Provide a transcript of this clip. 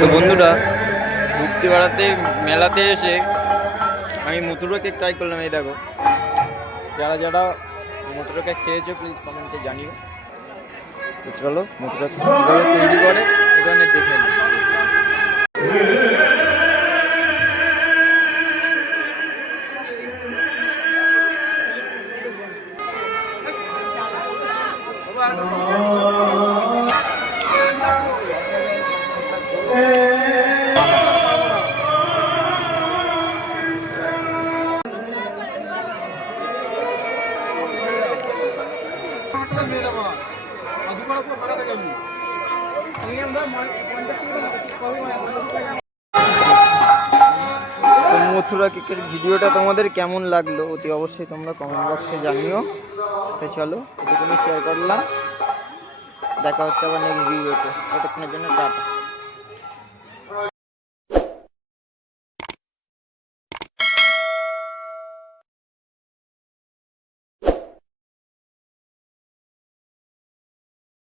তো বন্ধুরা, ঘুরতে বেড়াতে মেলাতে এসে আমি মথুরা কেক ট্রাই করলাম। এই দেখো, যারা যারা মথুরা কেক খেয়েছো প্লিজ কমেন্টে জানিও। তো চলো মথুরা কেক কীভাবে তৈরি করে এখানে দেখে নিই। মথুরা কেকের ভিডিওটা তোমাদের কেমন লাগলো অতি অবশ্যই তোমরা কমেন্ট বক্সে জানিও। তো চলো এটুকুনি শেয়ার করলাম, দেখা হচ্ছে আবার নেক্সট ভিডিওতে। ততক্ষণের জন্য টাটা।